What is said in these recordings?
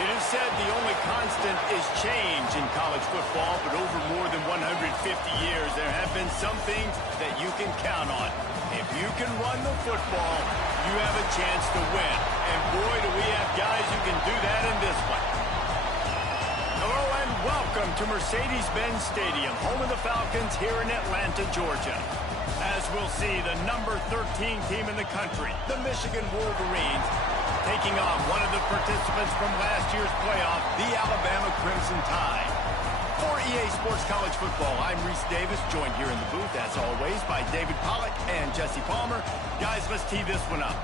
It is said the only constant is change in college football, but over more than 150 years, there have been some things that you can count on. If you can run the football, you have a chance to win. And boy, do we have guys who can do that in this one. Hello and welcome to Mercedes-Benz Stadium, home of the Falcons here in Atlanta, Georgia. As we'll see, the number 13 team in the country, the Michigan Wolverines, taking on one of the participants from last year's playoff, the Alabama Crimson Tide. For EA Sports College Football, I'm Reese Davis, joined here in the booth, as always, by David Pollack and Jesse Palmer. Guys, let's tee this one up.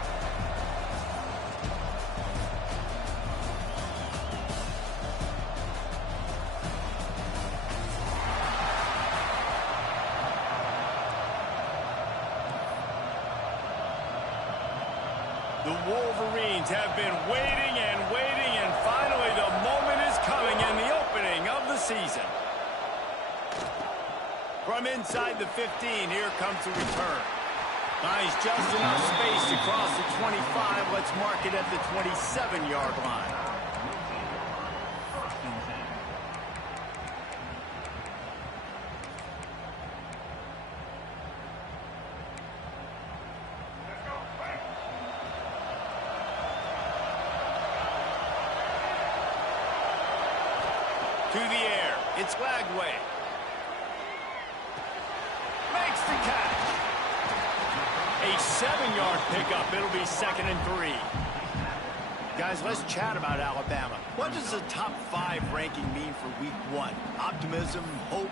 The Wolverines have been waiting and waiting, and finally the moment is coming in the opening of the season. From inside the 15, here comes the return. Nice, just enough space to cross the 25. Let's mark it at the 27-yard line. To the air, it's Lagway. Makes the catch. A 7-yard pickup. It'll be 2nd and 3. Guys, let's chat about Alabama. What does the top 5 ranking mean for week 1? Optimism, hope,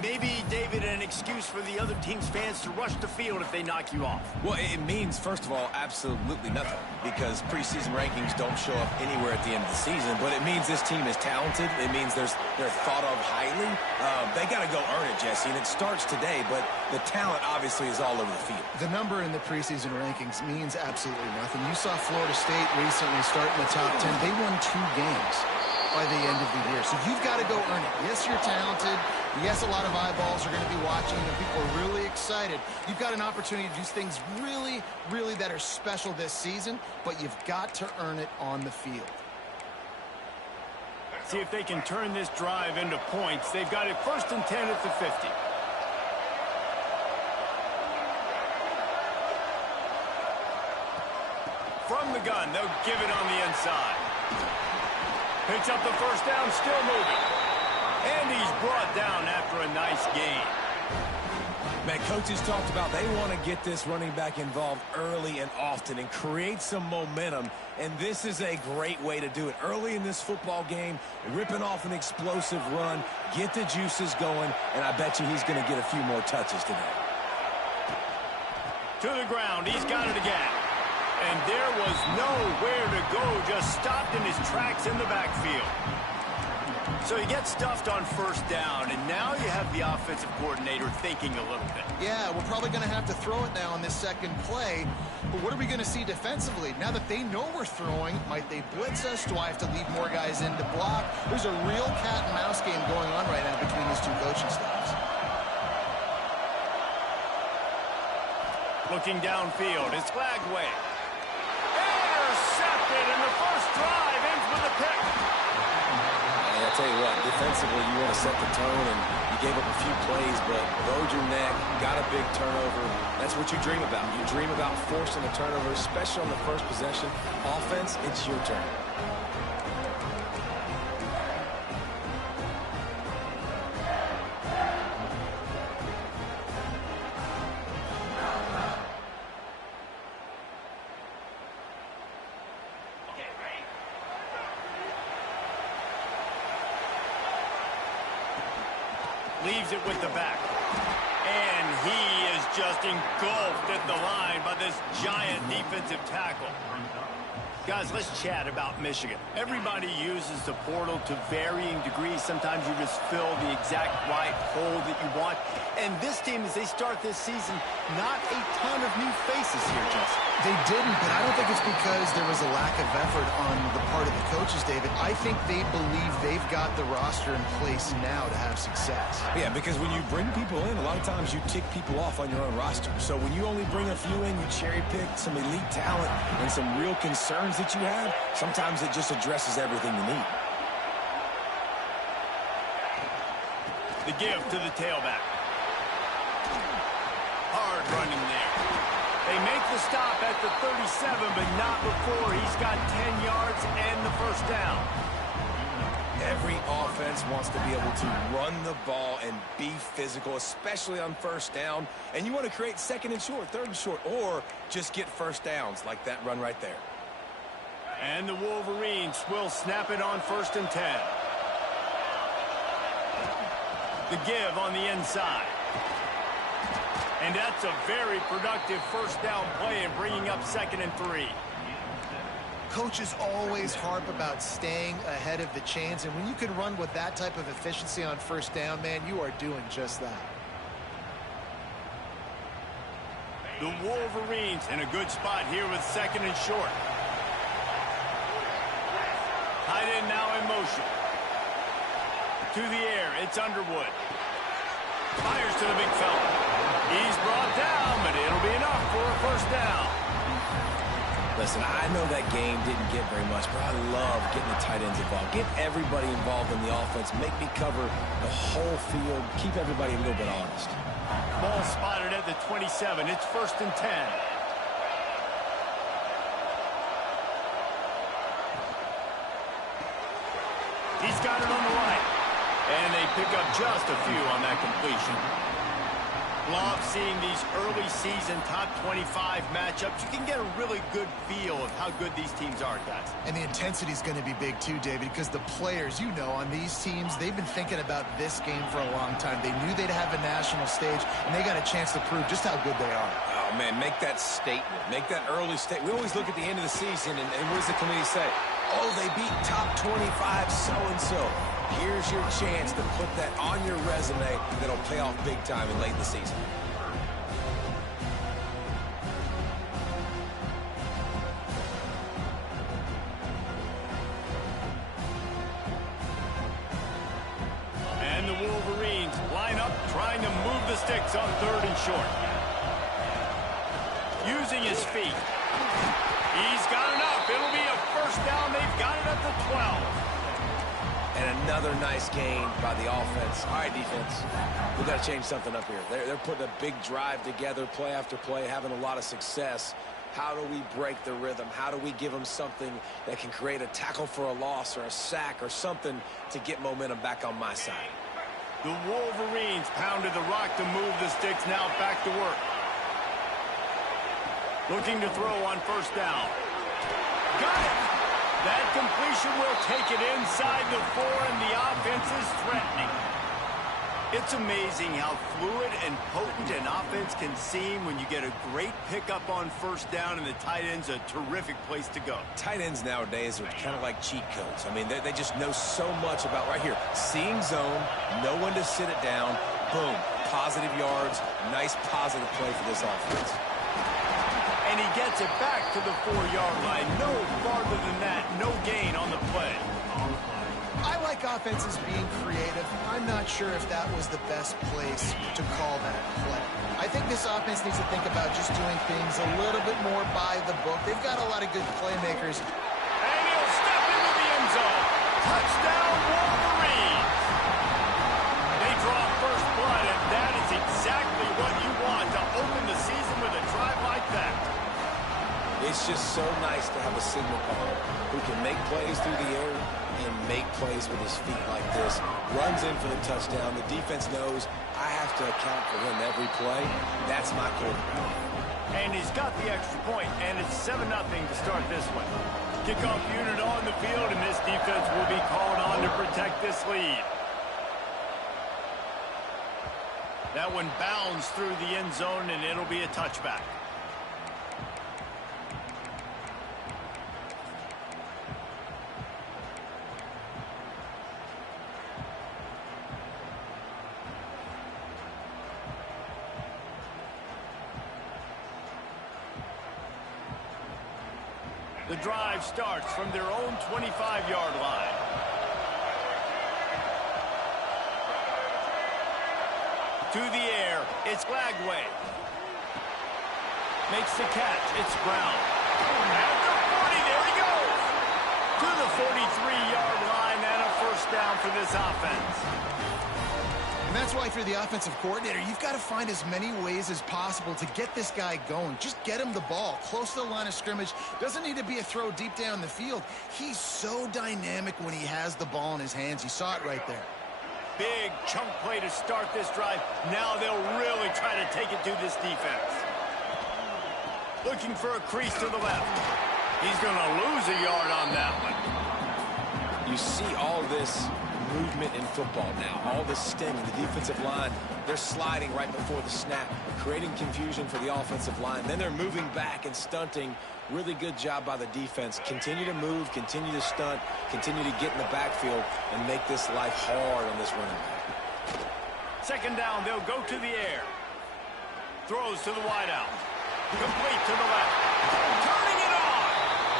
maybe, David, an excuse for the other team's fans to rush the field if they knock you off? Well, it means, first of all, absolutely nothing, because preseason rankings don't show up anywhere at the end of the season, but it means this team is talented. It means they're thought of highly. They got to go earn it, Jesse, and it starts today, but the talent obviously is all over the field. The number in the preseason rankings means absolutely nothing. You saw Florida State recently start in the top 10. They won 2 games by the end of the year. So you've got to go earn it. Yes, you're talented. Yes, a lot of eyeballs are going to be watching, and people are really excited. You've got an opportunity to do things really, really that are special this season, but you've got to earn it on the field. See if they can turn this drive into points. They've got it 1st and 10 at the 50. From the gun, they'll give it on the inside. Picks up the first down, still moving. And he's brought down after a nice gain. Man, coaches talked about they want to get this running back involved early and often and create some momentum, and this is a great way to do it. Early in this football game, ripping off an explosive run, get the juices going, and I bet you he's going to get a few more touches today. To the ground, he's got it again. And there was nowhere to go, just stopped in his tracks in the backfield. So he gets stuffed on 1st down, and now you have the offensive coordinator thinking a little bit. Yeah, we're probably going to have to throw it now on this 2nd play, but what are we going to see defensively? Now that they know we're throwing, might they blitz us? Do I have to leave more guys in to block? There's a real cat-and-mouse game going on right now between these 2 coaching staffs. Looking downfield, it's Lagway. Intercepted, and the first drive ends with a pick. I'll tell you what, defensively, you want to set the tone, and you gave up a few plays, but rode your neck, got a big turnover. That's what you dream about. You dream about forcing a turnover, especially on the first possession. Offense, it's your turn. Leaves it with the back. And he is just engulfed at the line by this giant defensive tackle. Guys, let's chat about Michigan. Everybody uses the portal to varying degrees. Sometimes you just fill the exact right hole that you want. And this team, as they start this season, not a ton of new faces here, Justin. They didn't, but I don't think it's because there was a lack of effort on the part of the coaches, David. I think they believe they've got the roster in place now to have success. Yeah, because when you bring people in, a lot of times you tick people off on your own roster. So when you only bring a few in, you cherry pick some elite talent and some real concerns that you have, sometimes it just addresses everything you need. The give to the tailback. Hard running there. They make the stop at the 37, but not before he's got 10 yards and the first down. Every offense wants to be able to run the ball and be physical, especially on first down. And you want to create second and short, third and short, or just get first downs like that run right there. And the Wolverines will snap it on 1st and 10. The give on the inside. And that's a very productive first down play and bringing up 2nd and 3. Coaches always harp about staying ahead of the chains, and when you can run with that type of efficiency on first down, man, you are doing just that. The Wolverines in a good spot here with 2nd and short. Tight end now in motion. To the air, it's Underwood. Fires to the big fella. He's brought down, but it'll be enough for a first down. Listen, I know that game didn't get very much, but I love getting the tight ends involved. Get everybody involved in the offense. Make me cover the whole field. Keep everybody a little bit honest. Ball spotted at the 27. It's 1st and 10. He's got it on the right. And they pick up just a few on that completion. Love seeing these early season top 25 matchups. You can get a really good feel of how good these teams are, guys. And the intensity is going to be big too, David, because the players, you know, on these teams, they've been thinking about this game for a long time. They knew they'd have a national stage, and they got a chance to prove just how good they are. Oh, man, make that statement. Make that early statement. We always look at the end of the season, and what does the committee say? Oh, they beat top 25 so-and-so. Here's your chance to put that on your resume that'll pay off big time and late in the season. And the Wolverines line up, trying to move the sticks on 3rd and short. Using his feet. He's got enough. It'll be a first down. They've got it at the 12. And another nice gain by the offense. All right, defense, we've got to change something up here. They're putting a big drive together, play after play, having a lot of success. How do we break the rhythm? How do we give them something that can create a tackle for a loss or a sack or something to get momentum back on my side? The Wolverines pounded the rock to move the sticks, now back to work. Looking to throw on first down. Got it! That completion will take it inside the 4, and the offense is threatening. It's amazing how fluid and potent an offense can seem when you get a great pickup on first down, and the tight end's a terrific place to go. Tight ends nowadays are kind of like cheat codes. I mean, they just know so much about right here. Seeing zone, know when to sit it down, boom, positive yards, nice positive play for this offense. And he gets it back to the 4-yard line. No farther than that. No gain on the play. I like offenses being creative. I'm not sure if that was the best place to call that play. I think this offense needs to think about just doing things a little bit more by the book. They've got a lot of good playmakers. And he'll step into the end zone. Touchdown, Wolverines. They draw first blood, and that is exactly what you want to open the season with a drive like that. It's just so nice to have a signal caller who can make plays through the air and make plays with his feet like this. Runs in for the touchdown. The defense knows I have to account for him every play. That's my quarterback. And he's got the extra point, and it's 7-0 to start this one. Kickoff unit on the field, and this defense will be called on to protect this lead. That one bounds through the end zone, and it'll be a touchback. The drive starts from their own 25-yard line. To the air, it's Lagway. Makes the catch, it's Brown. At the 40, there he goes. to the 43-yard line and a first down for this offense. And that's why, if you're the offensive coordinator, you've got to find as many ways as possible to get this guy going. Just get him the ball close to the line of scrimmage. Doesn't need to be a throw deep down the field. He's so dynamic when he has the ball in his hands. You saw it right there. Big chunk play to start this drive. Now they'll really try to take it to this defense. Looking for a crease to the left. He's going to lose a yard on that one. You see all this movement in football now. All this stemming. The defensive line, they're sliding right before the snap, creating confusion for the offensive line. Then they're moving back and stunting. Really good job by the defense. Continue to move, continue to stunt, continue to get in the backfield and make this life hard on this running back. Second down, they'll go to the air. Throws to the wideout. Complete to the left. Turning it on.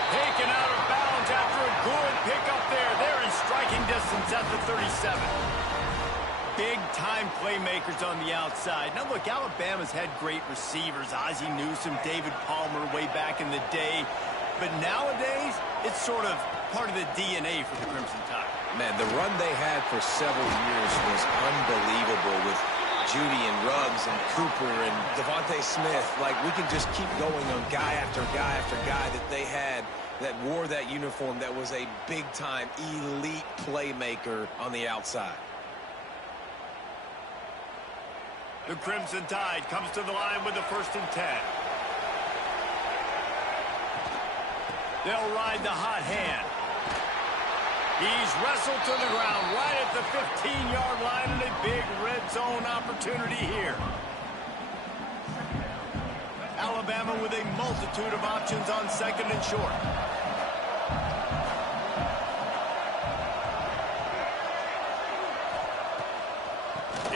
Taken out of bounds after a good pickup there. They're in striking distance at the 37. Big-time playmakers on the outside. Now, look, Alabama's had great receivers. Ozzie Newsome, David Palmer way back in the day. But nowadays, it's sort of part of the DNA for the Crimson Tide. Man, the run they had for several years was unbelievable with Judy and Ruggs and Cooper and Devontae Smith. Like, we can just keep going on guy after guy after guy that they had that wore that uniform that was a big-time elite playmaker on the outside. The Crimson Tide comes to the line with the 1st and 10. They'll ride the hot hand. He's wrestled to the ground right at the 15-yard line and a big red zone opportunity here. Alabama with a multitude of options on 2nd and short.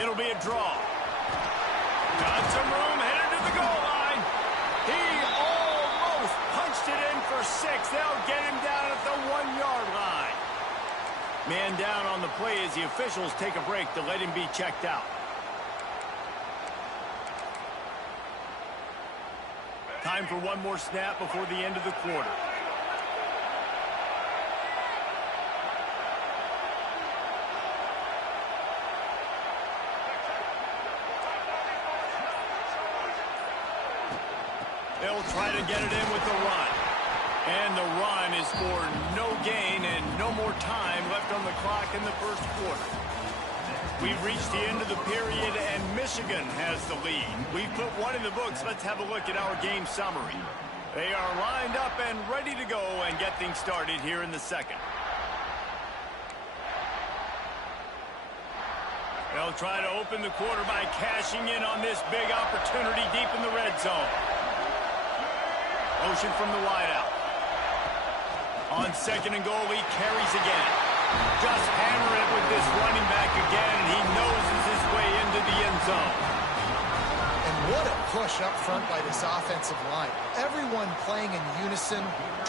It'll be a draw. Got some room, headed to the goal line. He almost punched it in for 6. They'll get him down at the 1-yard line. Man down on the play as the officials take a break to let him be checked out. Time for one more snap before the end of the quarter. They'll try to get it in with the run. And the run is for no gain and no more time left on the clock in the 1st quarter. We've reached the end of the period, and Michigan has the lead. We've put one in the books. Let's have a look at our game summary. They are lined up and ready to go and get things started here in the 2nd. They'll try to open the quarter by cashing in on this big opportunity deep in the red zone. Motion from the wideout. On 2nd and goal, he carries again. Just hammer it with this running back again, and he noses his way into the end zone. And what a push up front by this offensive line. Everyone playing in unison,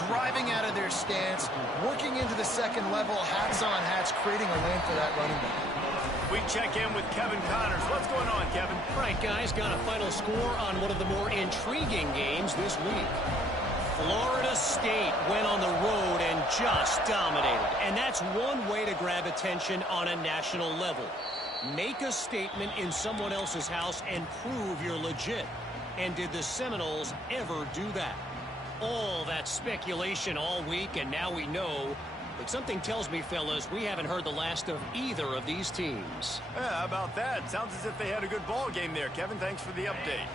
driving out of their stance, working into the 2nd level, hats on hats, creating a lane for that running back. We check in with Kevin Connors. What's going on, Kevin? All right, guys, got a final score on one of the more intriguing games this week. Florida State went on the road and just dominated. And that's one way to grab attention on a national level. Make a statement in someone else's house and prove you're legit. And did the Seminoles ever do that? All that speculation all week, and now we know. But something tells me, fellas, we haven't heard the last of either of these teams. Yeah, how about that? Sounds as if they had a good ball game there, Kevin. Thanks for the update.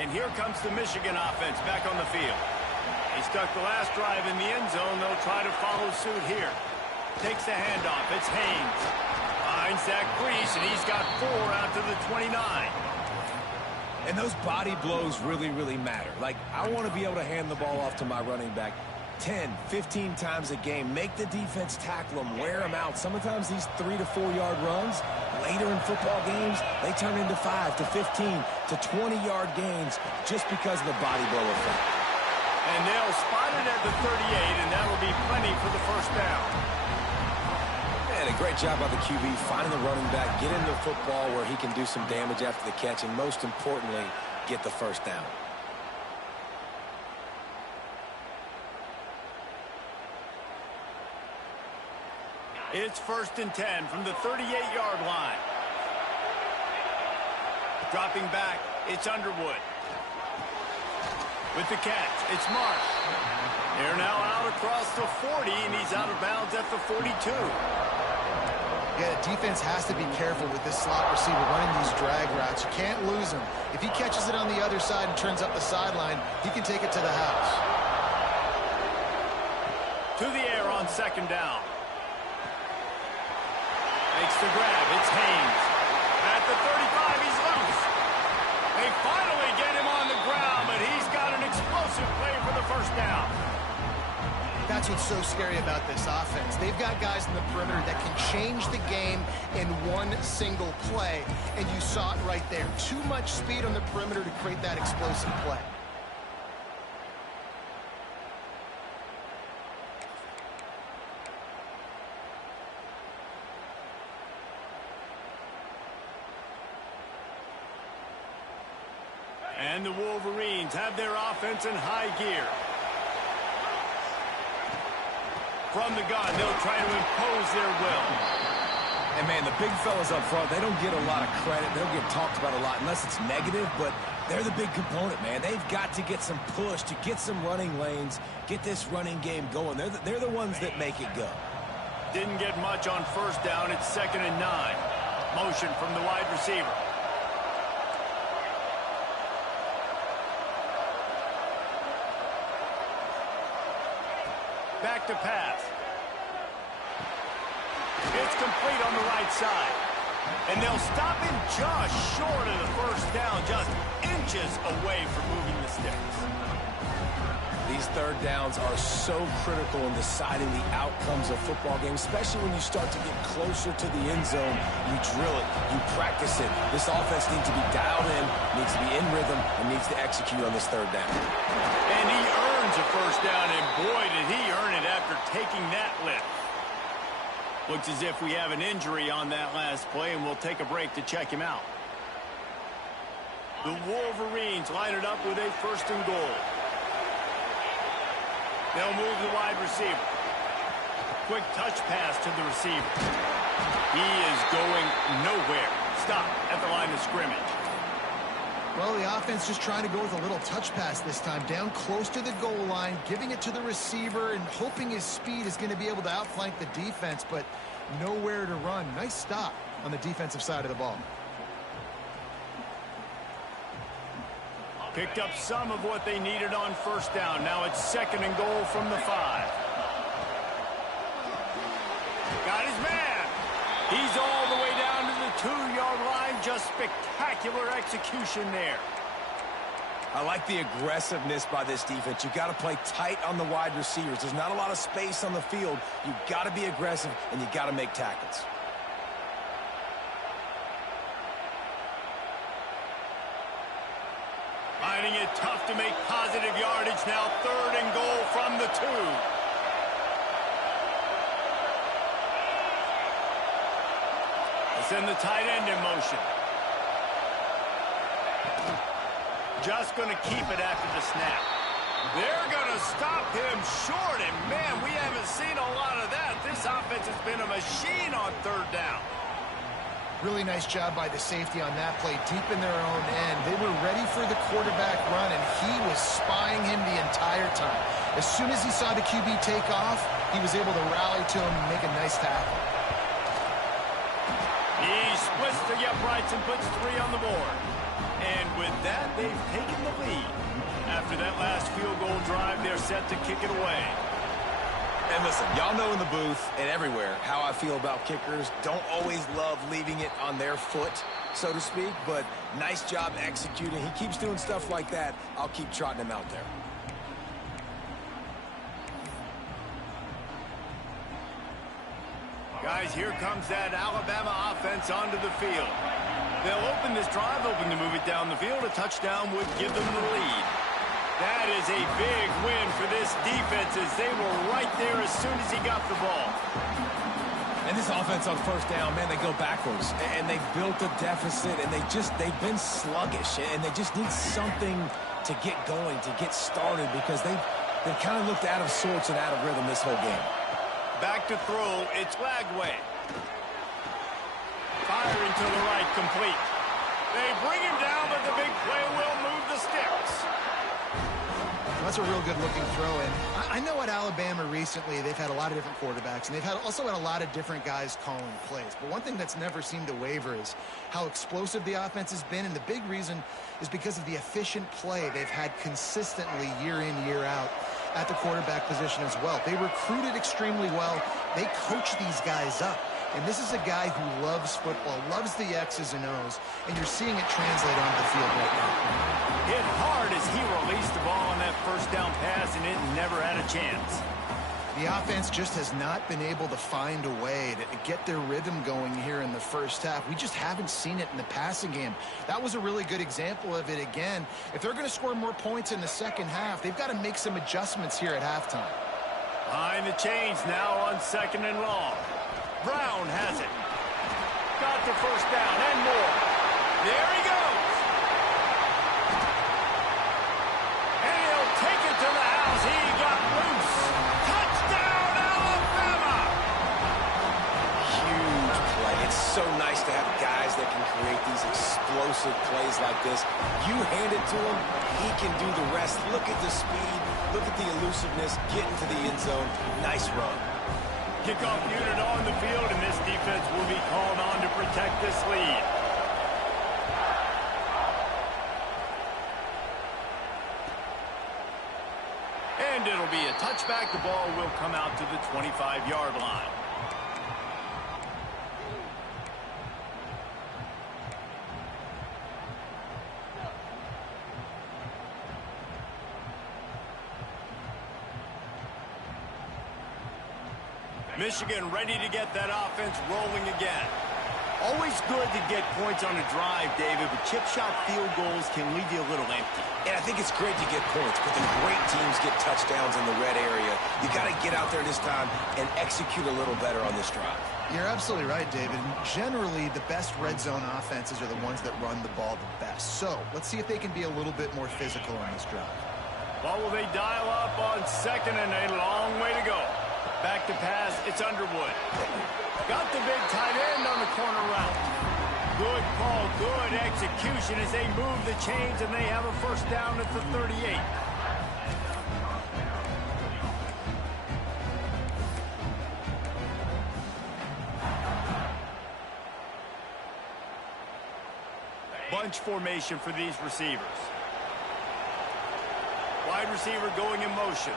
And here comes the Michigan offense back on the field. They stuck the last drive in the end zone. They'll try to follow suit here. Takes the handoff. It's Haynes. Finds that crease, and he's got 4 out to the 29. And those body blows really, really matter. Like, I want to be able to hand the ball off to my running back 10, 15 times a game. Make the defense tackle them, wear them out. Sometimes these 3 to 4 yard runs, later in football games, they turn into 5 to 15 to 20-yard gains just because of the body blow effect. And they'll spot it at the 38, and that'll be plenty for the 1st down. Man, a great job by the QB finding the running back, get into the football where he can do some damage after the catch, and most importantly, get the 1st down. It's 1st and 10 from the 38-yard line. Dropping back, it's Underwood. With the catch, it's Mark. They're now out across the 40, and he's out of bounds at the 42. Yeah, the defense has to be careful with this slot receiver running these drag routes. You can't lose him. If he catches it on the other side and turns up the sideline, he can take it to the house. To the air on 2nd down. Makes the grab. It's Haynes. At the 35, he's loose. They finally get him on the ground, but he's got an explosive play for the 1st down. That's what's so scary about this offense. They've got guys in the perimeter that can change the game in one single play, and you saw it right there. Too much speed on the perimeter to create that explosive play. And the Wolverines have their offense in high gear. From the gun, they'll try to impose their will. And, man, the big fellas up front, they don't get a lot of credit. They don't get talked about a lot unless it's negative, but they're the big component, man. They've got to get some push, to get some running lanes, get this running game going. They're the ones that make it go. Didn't get much on 1st down. It's 2nd and 9. Motion from the wide receiver. Back to pass. It's complete on the right side. And they'll stop him just short of the 1st down, just inches away from moving the sticks. These 3rd downs are so critical in deciding the outcomes of football games, especially when you start to get closer to the end zone. You drill it, you practice it. This offense needs to be dialed in, needs to be in rhythm, and needs to execute on this 3rd down. And he earns a 1st down, and boy, did he earn it after taking that lift. Looks as if we have an injury on that last play, and we'll take a break to check him out. The Wolverines line it up with a 1st and goal. They'll move the wide receiver. Quick touch pass to the receiver. He is going nowhere. Stop at the line of scrimmage. Well, the offense just trying to go with a little touch pass this time, down close to the goal line, giving it to the receiver and hoping his speed is going to be able to outflank the defense, but nowhere to run. Nice stop on the defensive side of the ball. Picked up some of what they needed on 1st down. Now it's 2nd and goal from the 5. Got his man. He's all the way down to the 2-yard line. Just spectacular execution there. I like the aggressiveness by this defense. You've got to play tight on the wide receivers. There's not a lot of space on the field. You've got to be aggressive, and you've got to make tackles. Finding it tough to make positive yardage now. 3rd and goal from the 2. They send the tight end in motion. Just going to keep it after the snap. They're going to stop him short, and man, we haven't seen a lot of that. This offense has been a machine on 3rd down. Really nice job by the safety on that play, deep in their own end. They were ready for the quarterback run, and he was spying him the entire time. As soon as he saw the QB take off, he was able to rally to him and make a nice tackle. He splits the uprights and puts 3 on the board. And with that, they've taken the lead. After that last field goal drive, they're set to kick it away. And listen, y'all know in the booth and everywhere how I feel about kickers. Don't always love leaving it on their foot, so to speak, but nice job executing. He keeps doing stuff like that. I'll keep trotting him out there. Guys, here comes that Alabama offense onto the field. They'll open this drive, hoping to move it down the field. A touchdown would give them the lead. That is a big win for this defense as they were right there as soon as he got the ball. And this offense on 1st down, man, they go backwards. And they built a deficit, and they've been sluggish. And they just need something to get going, to get started, because they've kind of looked out of sorts and out of rhythm this whole game. Back to throw. It's Lagway. Firing to the right, complete. They bring him down, but the big play will move the sticks. That's a real good-looking throw. And I know at Alabama recently they've had a lot of different quarterbacks, and they've also had a lot of different guys calling plays. But one thing that's never seemed to waver is how explosive the offense has been, and the big reason is because of the efficient play they've had consistently year in, year out at the quarterback position as well. They recruited extremely well. They coach these guys up. And this is a guy who loves football, loves the X's and O's, and you're seeing it translate onto the field right now. Hit hard as he released the ball on that first down pass, and it never had a chance. The offense just has not been able to find a way to get their rhythm going here in the first half. We just haven't seen it in the passing game. That was a really good example of it again. If they're going to score more points in the second half, they've got to make some adjustments here at halftime. Behind the chains now on 2nd and long. Brown has it. Got the first down and more. There he goes. And he'll take it to the house. He got loose. Touchdown, Alabama. Huge play. It's so nice to have guys that can create these explosive plays like this. You hand it to him, he can do the rest. Look at the speed. Look at the elusiveness. Get into the end zone. Nice run. Kickoff unit on the field, and this defense will be called on to protect this lead. And it'll be a touchback. The ball will come out to the 25-yard line. Michigan ready to get that offense rolling again. Always good to get points on a drive, David, but chip shot field goals can leave you a little empty. And I think it's great to get points, but the great teams get touchdowns in the red area. You got to get out there this time and execute a little better on this drive. You're absolutely right, David. Generally, the best red zone offenses are the ones that run the ball the best. So let's see if they can be a little bit more physical on this drive. Well, will they dial up on 2nd and a long way to go? Back to pass, it's Underwood. Got the big tight end on the corner route. Good call, good execution as they move the chains, and they have a first down at the 38. Bunch formation for these receivers. Wide receiver going in motion.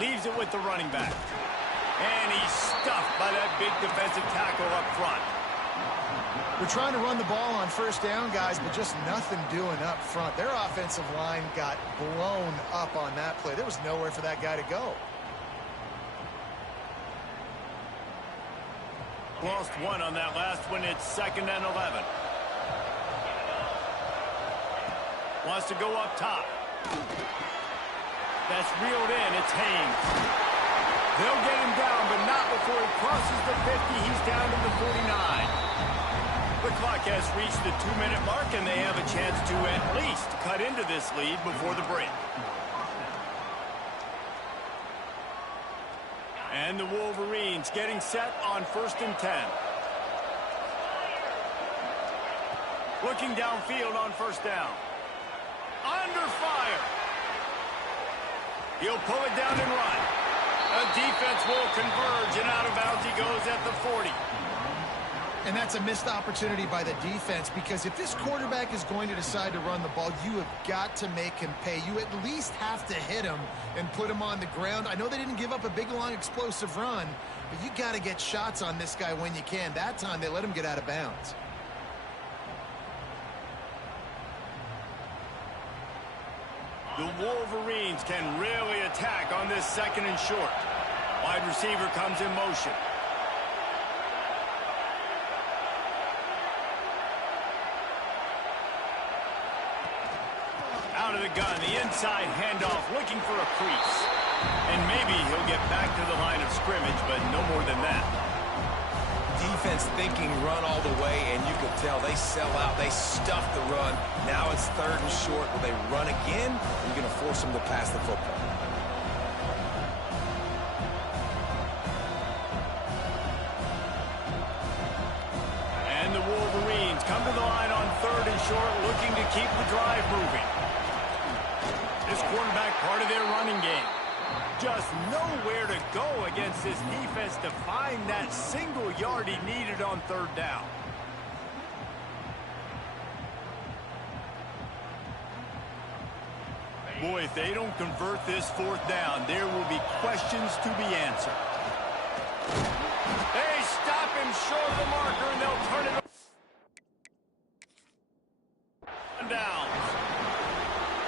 Leaves it with the running back. And he's stuffed by that big defensive tackle up front. We're trying to run the ball on first down, guys, but just nothing doing up front. Their offensive line got blown up on that play. There was nowhere for that guy to go. Lost one on that last one. It's 2nd and 11. Wants to go up top. That's reeled in. It's Haynes. They'll get him down, but not before he crosses the 50. He's down to the 49. The clock has reached the 2-minute mark, and they have a chance to at least cut into this lead before the break. And the Wolverines getting set on 1st and 10. Looking downfield on first down. Under fire. He'll pull it down and run. A defense will converge, and out of bounds he goes at the 40. And that's a missed opportunity by the defense, because if this quarterback is going to decide to run the ball, you have got to make him pay. You at least have to hit him and put him on the ground. I know they didn't give up a big, long, explosive run, but you got to get shots on this guy when you can. That time they let him get out of bounds. The Wolverines can really attack on this 2nd and short. Wide receiver comes in motion. Out of the gun, the inside handoff, looking for a crease. And maybe he'll get back to the line of scrimmage, but no more than that. Defense thinking run all the way, and you can tell they sell out. They stuff the run. Now it's 3rd and short. Will they run again? Or are you going to force them to pass the football? keep the drive moving. This quarterback part of their running game. Just nowhere to go against this defense to find that single yard he needed on third down. Boy, if they don't convert this fourth down, there will be questions to be answered. They stop him short of the marker, and they'll turn it down.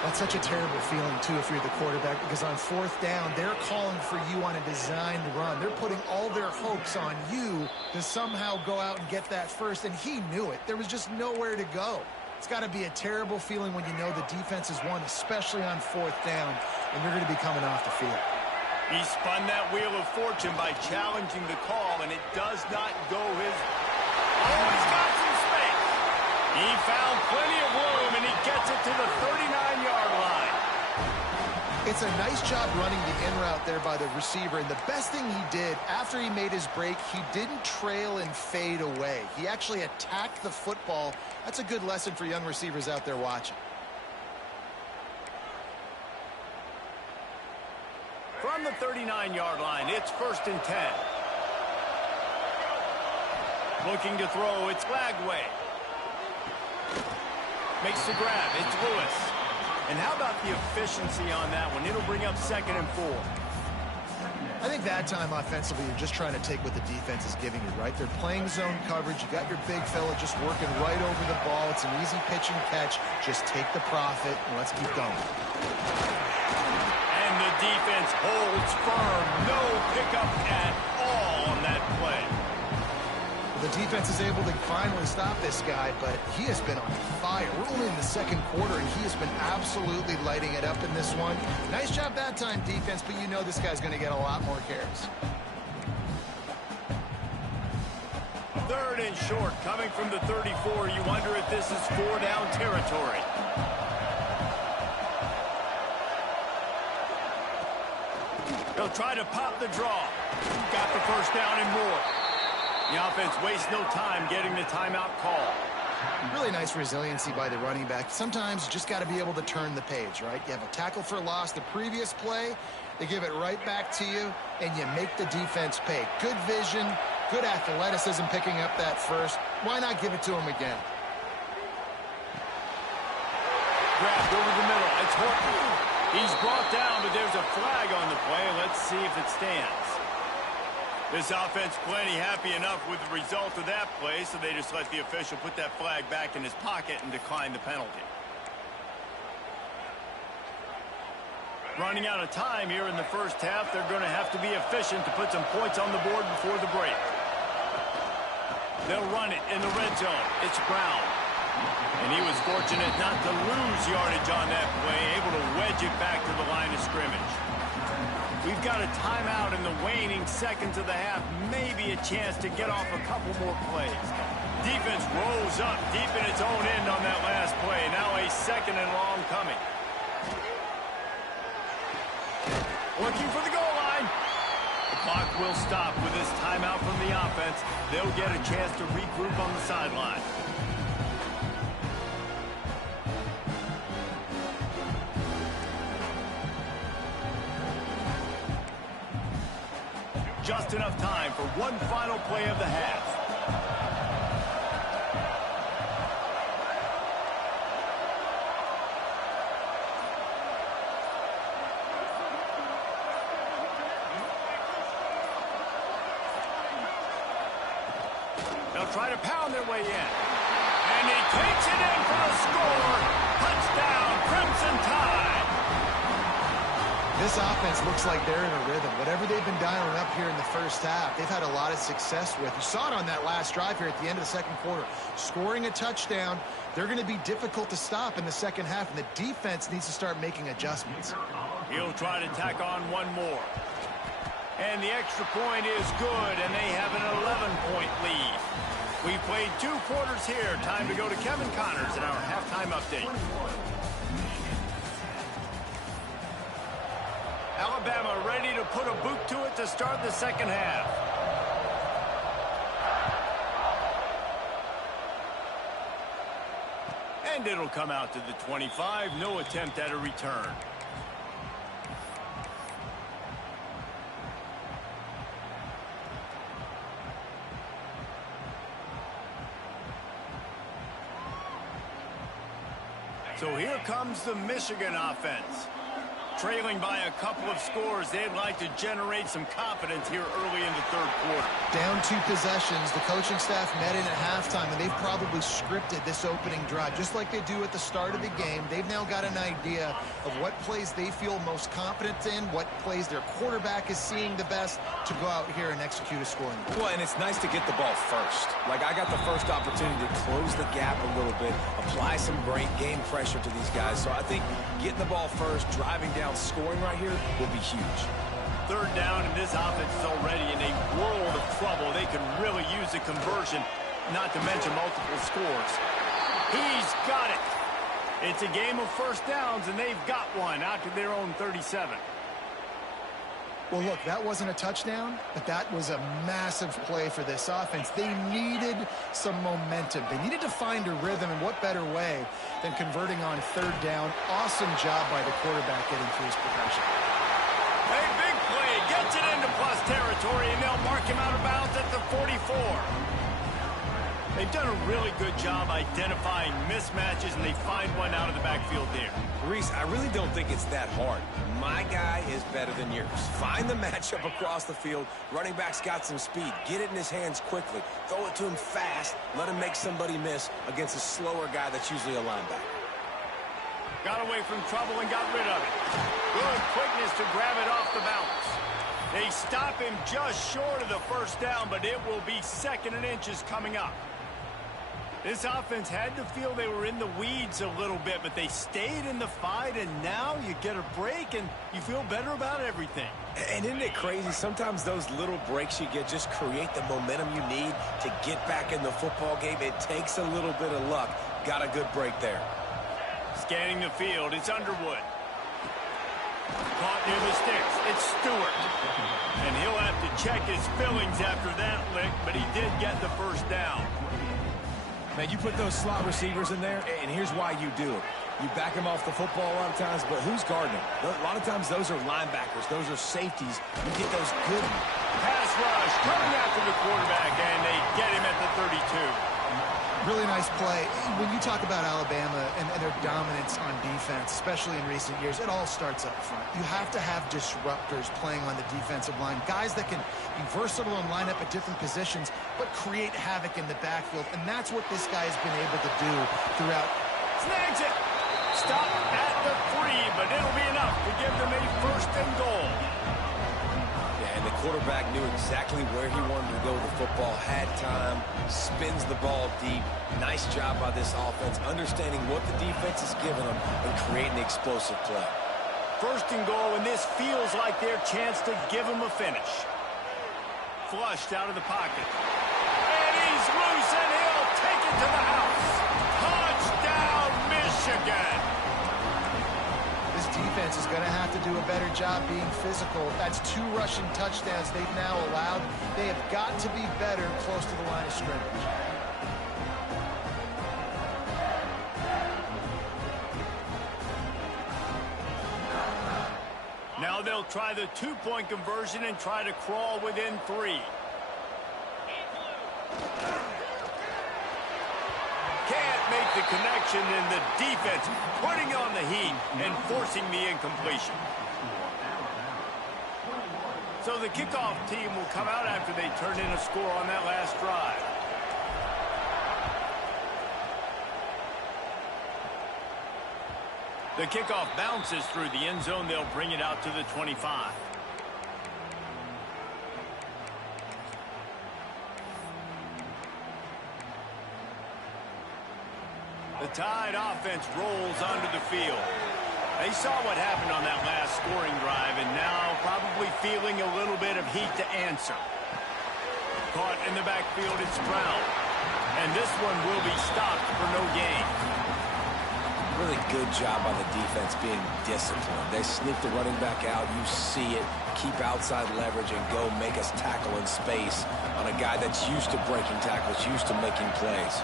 That's such a terrible feeling, too, if you're the quarterback, because on fourth down, they're calling for you on a designed run. They're putting all their hopes on you to somehow go out and get that first, and he knew it. There was just nowhere to go. It's got to be a terrible feeling when you know the defense has won, especially on fourth down, and you're going to be coming off the field. He spun that wheel of fortune by challenging the call, and it does not go his... Oh, he's got some space. He found plenty of room, and he gets it to the 39-yard line. It's a nice job running the in route there by the receiver, and the best thing he did after he made his break, he didn't trail and fade away. He actually attacked the football. That's a good lesson for young receivers out there watching. From the 39-yard line, it's 1st and 10. Looking to throw, it's Lagway. Makes the grab, it's Lewis. And how about the efficiency on that one? It'll bring up 2nd and 4. I think that time offensively, you're just trying to take what the defense is giving you, right? They're playing zone coverage. You got your big fella just working right over the ball. It's an easy pitch and catch. Just take the profit, and let's keep going. And the defense holds firm. No pickup at all on that play. The defense is able to finally stop this guy, but he has been on fire. We're only in the second quarter, and he has been absolutely lighting it up in this one. Nice job that time, defense, but you know this guy's going to get a lot more carries. 3rd and short, coming from the 34. You wonder if this is 4-down territory. They'll try to pop the draw. Got the first down and more. The offense wastes no time getting the timeout call. Really nice resiliency by the running back. Sometimes you just got to be able to turn the page, right? You have a tackle for loss the previous play. They give it right back to you, and you make the defense pay. Good vision, good athleticism picking up that first. Why not give it to him again? Grabbed over the middle. It's Horton. He's brought down, but there's a flag on the play. Let's see if it stands. This offense plenty happy enough with the result of that play, so they just let the official put that flag back in his pocket and decline the penalty. Running out of time here in the first half, they're going to have to be efficient to put some points on the board before the break. They'll run it in the red zone. It's Brown. And he was fortunate not to lose yardage on that play, able to wedge it back to the line of scrimmage. We've got a timeout in the waning seconds of the half. Maybe a chance to get off a couple more plays. Defense rolls up deep in its own end on that last play. Now a 2nd and long coming. Looking for the goal line. The clock will stop with this timeout from the offense. They'll get a chance to regroup on the sideline. Just enough time for one final play of the half. They'll try to pound their way in. And he takes it in for the score. Touchdown, Crimson Tide. This offense looks like they're in a rhythm. Whatever they've been dialing up here in the first half, they've had a lot of success with. You saw it on that last drive here at the end of the second quarter. Scoring a touchdown, they're going to be difficult to stop in the second half, and the defense needs to start making adjustments. He'll try to tack on one more. And the extra point is good, and they have an 11-point lead. We've played 2 quarters here. Time to go to Kevin Connors in our halftime update. Alabama ready to put a boot to it to start the second half. And And it'll come out to the 25. No attempt at a return. So here comes the Michigan offense. Trailing by a couple of scores, they'd like to generate some confidence here early in the third quarter. Down 2 possessions, the coaching staff met in at halftime, and they've probably scripted this opening drive. Just like they do at the start of the game, they've now got an idea of what plays they feel most confident in, what plays their quarterback is seeing the best to go out here and execute a scoring. Well, and it's nice to get the ball first. Like, I got the first opportunity to close the gap a little bit, apply some great game pressure to these guys. So I think getting the ball first, driving down, scoring right here will be huge. Third down, and this offense is already in a world of trouble. They can really use a conversion, not to mention multiple scores. He's got it. It's a game of first downs, and they've got one out to their own 37. Well, look, that wasn't a touchdown, but that was a massive play for this offense. They needed some momentum. They needed to find a rhythm, and what better way than converting on third down. Awesome job by the quarterback getting through his progression. A big play, gets it into plus territory, and they'll mark him out of bounds at the 44. They've done a really good job identifying mismatches, and they find one out of the backfield there. Reese, I really don't think it's that hard. My guy is better than yours. Find the matchup across the field. Running back's got some speed. Get it in his hands quickly. Throw it to him fast. Let him make somebody miss against a slower guy that's usually a linebacker. Got away from trouble and got rid of it. Good quickness to grab it off the bounce. They stop him just short of the first down, but it will be 2nd and inches coming up. This offense had to feel they were in the weeds a little bit, but they stayed in the fight, and now you get a break, and you feel better about everything. And isn't it crazy? Sometimes those little breaks you get just create the momentum you need to get back in the football game. It takes a little bit of luck. Got a good break there. Scanning the field, it's Underwood. Caught near the sticks, it's Stewart. And he'll have to check his fillings after that lick, but he did get the first down. Man, you put those slot receivers in there, and here's why you do it. You back them off the football a lot of times, but who's guarding them? A lot of times those are linebackers. Those are safeties. You get those good ones. Pass rush, coming after the quarterback, and they get him at the 32. Really nice play. When you talk about Alabama and their dominance on defense, especially in recent years, it all starts up front. You have to have disruptors playing on the defensive line, guys that can be versatile and line up at different positions, but create havoc in the backfield, and that's what this guy has been able to do throughout. Snags it. Stop at the 3, but it'll be enough to give them a 1st and goal. And the quarterback knew exactly where he wanted to go with the football, had time, spins the ball deep. Nice job by this offense, understanding what the defense is giving them and creating the explosive play. 1st and goal, and this feels like their chance to give them a finish. Flushed out of the pocket. And he's loose, and he'll take it to the house. Touchdown, Michigan! This defense is going to have to do a better job being physical. That's 2 rushing touchdowns they've now allowed. They have got to be better close to the line of scrimmage. Now they'll try the 2-point conversion and try to crawl within 3. Can't make the connection, and the defense putting on the heat and forcing the incompletion. So the kickoff team will come out after they turn in a score on that last drive. The kickoff bounces through the end zone. They'll bring it out to the 25. The Tide offense rolls onto the field. They saw what happened on that last scoring drive, and now probably feeling a little bit of heat to answer. Caught in the backfield, it's Brown. And this one will be stopped for no gain. Really good job by the defense being disciplined. They sneak the running back out. You see it. Keep outside leverage and go make us tackle in space on a guy that's used to breaking tackles, used to making plays.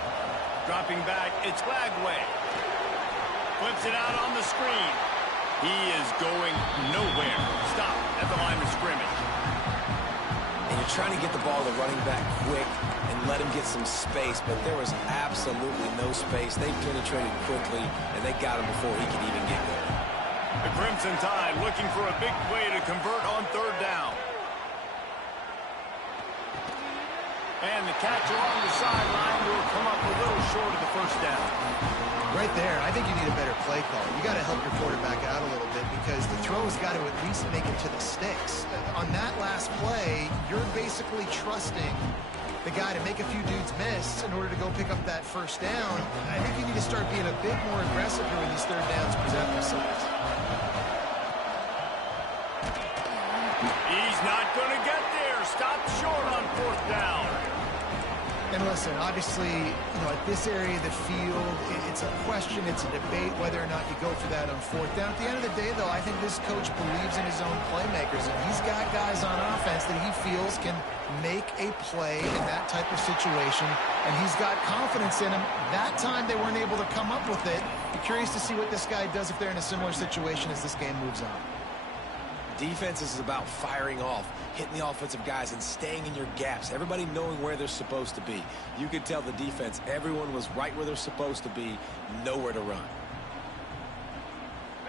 Dropping back, it's Lagway. Flips it out on the screen. He is going nowhere. Stop at the line of scrimmage. And you're trying to get the ball to the running back quick and let him get some space, but there was absolutely no space. They penetrated quickly, and they got him before he could even get going. The Crimson Tide looking for a big play to convert on third down. And the catch along the sideline will come up a little short of the first down. Right there, I think you need a better play call. You got to help your quarterback out a little bit because the throw has got to at least make it to the sticks. On that last play, you're basically trusting the guy to make a few dudes miss in order to go pick up that first down. I think you need to start being a bit more aggressive here when these third downs present themselves. He's not going to get there. Stop short on fourth down. And listen, obviously, at this area of the field, it's a question, it's a debate whether or not you go for that on fourth down. At the end of the day, though, I think this coach believes in his own playmakers, and he's got guys on offense that he feels can make a play in that type of situation, and he's got confidence in them. That time they weren't able to come up with it. Be curious to see what this guy does if they're in a similar situation as this game moves on. Defense is about firing off, hitting the offensive guys, and staying in your gaps. Everybody knowing where they're supposed to be. You could tell the defense, everyone was right where they're supposed to be, nowhere to run.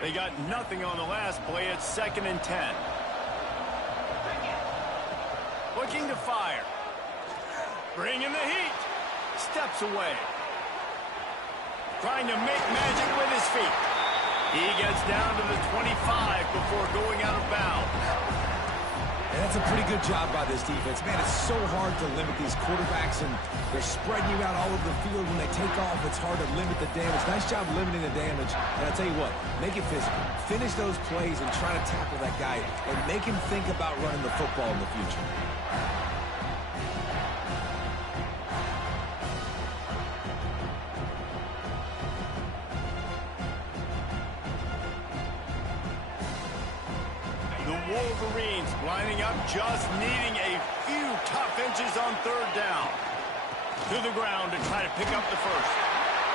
They got nothing on the last play. It's 2nd and 10. Looking to fire. Bringing the heat. Steps away. Trying to make magic with his feet. He gets down to the 25 before going out of bounds. And that's a pretty good job by this defense. Man, it's so hard to limit these quarterbacks, and they're spreading you out all over the field. When they take off, it's hard to limit the damage. Nice job limiting the damage. And I'll tell you what, make it physical. Finish those plays and try to tackle that guy and make him think about running the football in the future. Wolverines lining up, just needing a few tough inches on third down. To the ground to try to pick up the first.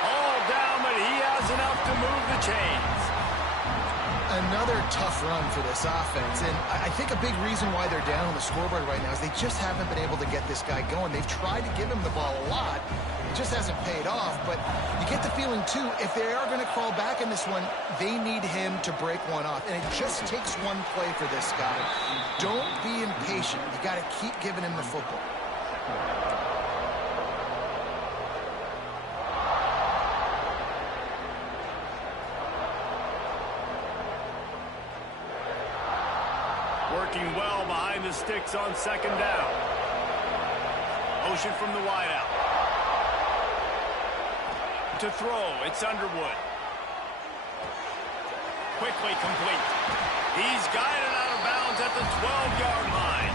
All down, but he has enough to move the chains. Another tough run for this offense, and I think a big reason why they're down on the scoreboard right now is they just haven't been able to get this guy going. They've tried to give him the ball a lot. It just hasn't paid off, but you get the feeling, too, if they are going to crawl back in this one, they need him to break one off, and it just takes one play for this guy. Don't be impatient. You got to keep giving him the football. Working well behind the sticks on 2nd down. Motion from the wideout. To throw, it's Underwood. Quickly complete. He's guided out of bounds at the 12-yard line.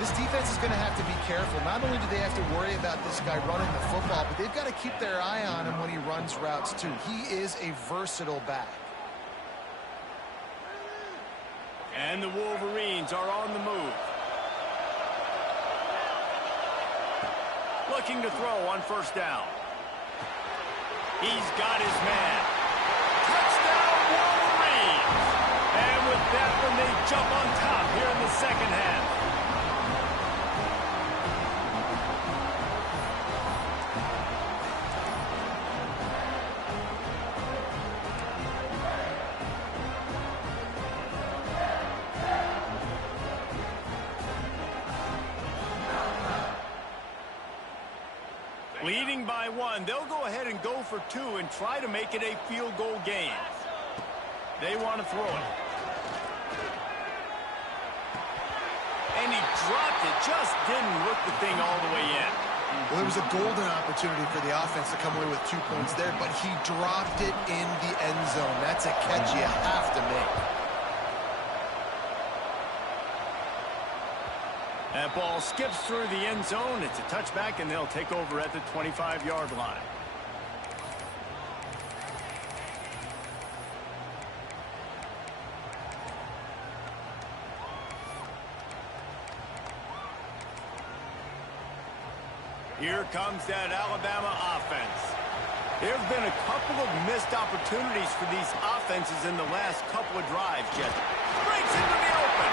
This defense is going to have to be careful. Not only do they have to worry about this guy running the football, but they've got to keep their eye on him when he runs routes, too. He is a versatile back. And the Wolverines are on the move. Looking to throw on first down. He's got his man. Touchdown, Wolverines! And with that one, they jump on top here in the second half. Leading by 1, they'll go ahead and go for 2 and try to make it a field goal game. They want to throw it. And he dropped it, just didn't look the thing all the way in. Well, there was a golden opportunity for the offense to come away with 2 points there, but he dropped it in the end zone. That's a catch you have to make. That ball skips through the end zone. It's a touchback, and they'll take over at the 25-yard line. Here comes that Alabama offense. There have been a couple of missed opportunities for these offenses in the last couple of drives, Jesse. Breaks into the open.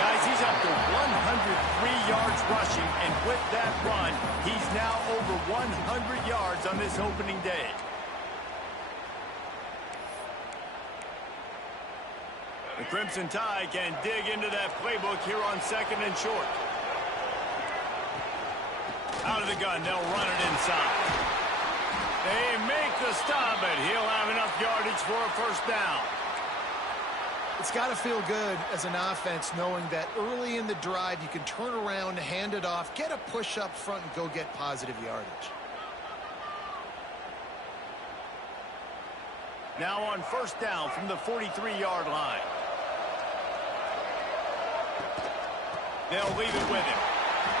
Guys, he's up to 103 yards rushing, and with that run, he's now over 100 yards on this opening day. The Crimson Tide can dig into that playbook here on 2nd and short. Out of the gun, they'll run it inside. They make the stop, but he'll have enough yardage for a first down. It's got to feel good as an offense knowing that early in the drive you can turn around, hand it off, get a push up front, and go get positive yardage. Now on first down from the 43-yard line. They'll leave it with him.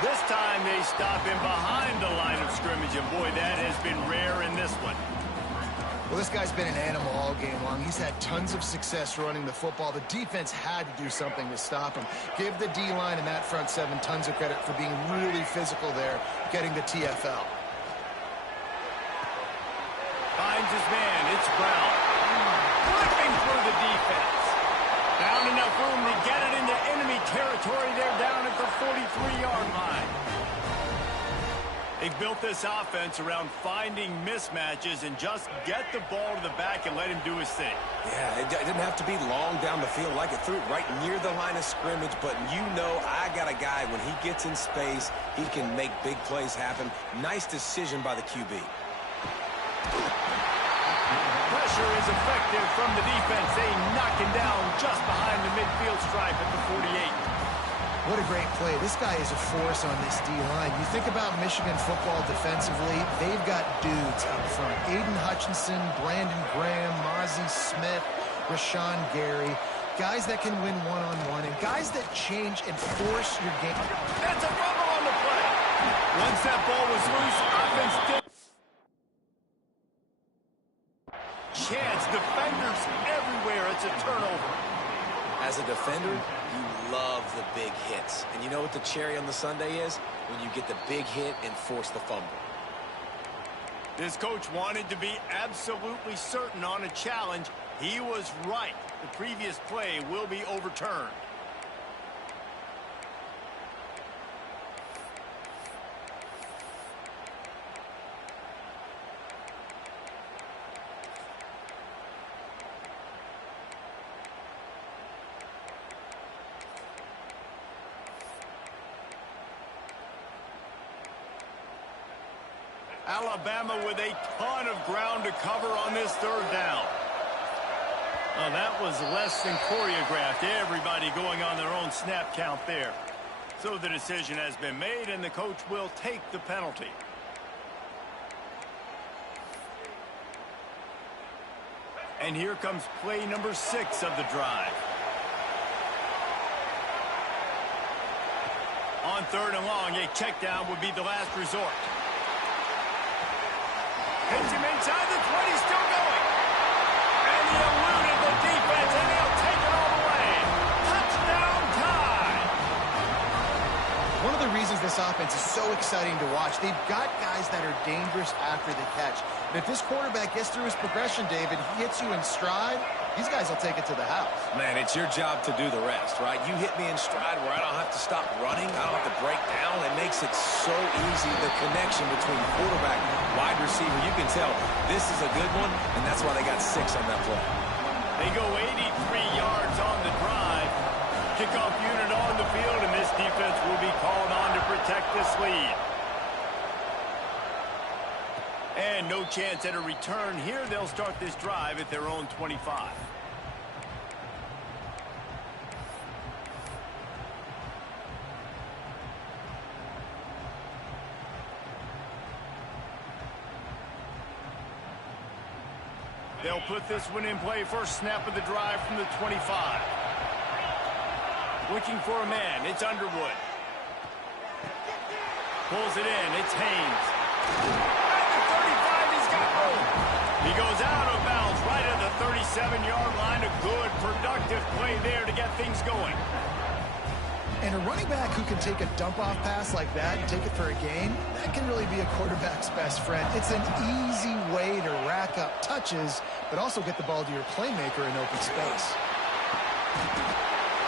This time they stop him behind the line of scrimmage, and boy, that has been rare in this one. Well, this guy's been an animal all game long. He's had tons of success running the football. The defense had to do something to stop him. Give the D-line and that front seven tons of credit for being really physical there, getting the TFL. Finds his man. It's Brown. Flipping through the defense. Found enough room to get it into enemy territory. They're down at the 43-yard line. They've built this offense around finding mismatches and just get the ball to the back and let him do his thing. Yeah, it didn't have to be long down the field like it threw it right near the line of scrimmage, but you know I got a guy, when he gets in space, he can make big plays happen. Nice decision by the QB. Pressure is effective from the defense. They knock him down just behind the midfield stripe at the 48. What a great play. This guy is a force on this D-line. You think about Michigan football defensively, they've got dudes up front. Aiden Hutchinson, Brandon Graham, Mozzie Smith, Rashawn Gary. Guys that can win one-on-one and guys that change and force your game. That's a fumble on the play. Once that ball was loose, offense did. Chance, defenders everywhere. It's a turnover. As a defender, you love the big hits. And you know what the cherry on the sundae is? When you get the big hit and force the fumble. This coach wanted to be absolutely certain on a challenge. He was right. The previous play will be overturned. Alabama with a ton of ground to cover on this third down. Oh, that was less than choreographed. Everybody going on their own snap count there. So the decision has been made, and the coach will take the penalty. And here comes play number 6 of the drive. On third and long, a check down would be the last resort. Hits him inside the 20, still going. And he eluded the defense, and they'll take it all the way. Touchdown time. One of the reasons this offense is so exciting to watch, they've got guys that are dangerous after the catch. And if this quarterback gets through his progression, David, he hits you in stride, these guys will take it to the house. Man, it's your job to do the rest, right? You hit me in stride where I don't have to stop running. I don't have to break down. It makes it so easy, the connection between quarterback, wide receiver. You can tell this is a good one, and that's why they got 6 on that play. They go 83 yards on the drive. Kickoff unit on the field, and this defense will be called on to protect this lead. And no chance at a return here. They'll start this drive at their own 25. They'll put this one in play. First snap of the drive from the 25. Looking for a man. It's Underwood. Pulls it in. It's Haynes. He goes out of bounds right at the 37-yard line. A good, productive play there to get things going. And a running back who can take a dump-off pass like that and take it for a gain, that can really be a quarterback's best friend. It's an easy way to rack up touches, but also get the ball to your playmaker in open space.